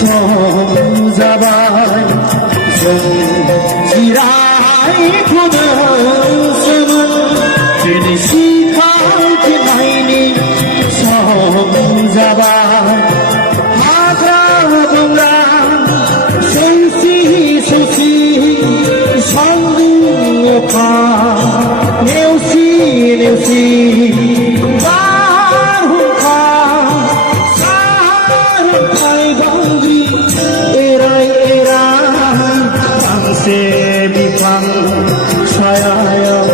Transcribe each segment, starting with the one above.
सम जाबाय जों जिरायथ'नोसोमोन दिनै सिखारफिननायनि सम जाबाय हाग्रा बंग्रा सौसि सौसि सान्दुं अखा नेवसि नेवसि बारहुंखा सारन्थाय बांग्रि एराय एराय फांसे बिफां सायायाव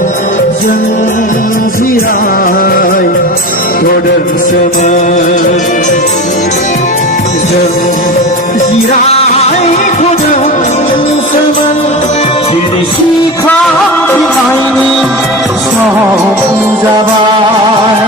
जों जिरायथ'दोंसोमोन जों जिरायथ'दोंसोमोन दिनै सिखारफिननायनि सम जाबाय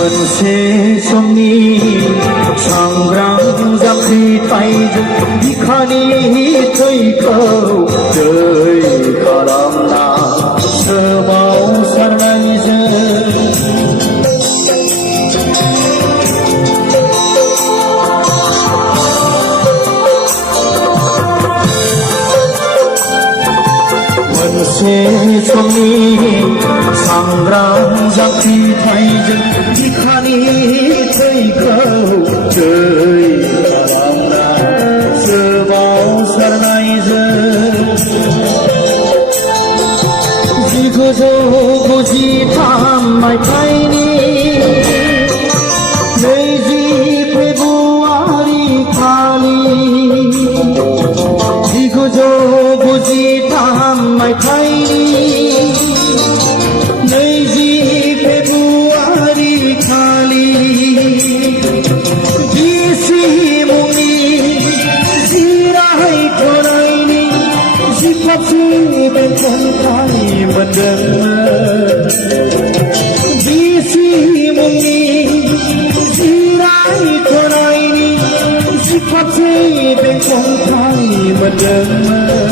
मोनसे समनि सांग्रां जांख्रिथायजों बिखानि थैखौ दै खालामना सोमावसारनायजों मोनसे समनि सांग्रां जांख्रिथायजों बिखानि थैखौ दै खालामना सोमावसारनायजों 1993 मायथाइनि 20 फेब्रुवारि खालि 1993 मायथाइनि 20 फेब्रुवारि खालि बिसि मुंनि जिरायथ'नायनि जिखाबसे बेंखनथाय मोनदोंमोन बिसि मुंनि जिरायथ'नायनि जिखाबसे बेंखनथाय मोनदोंमोन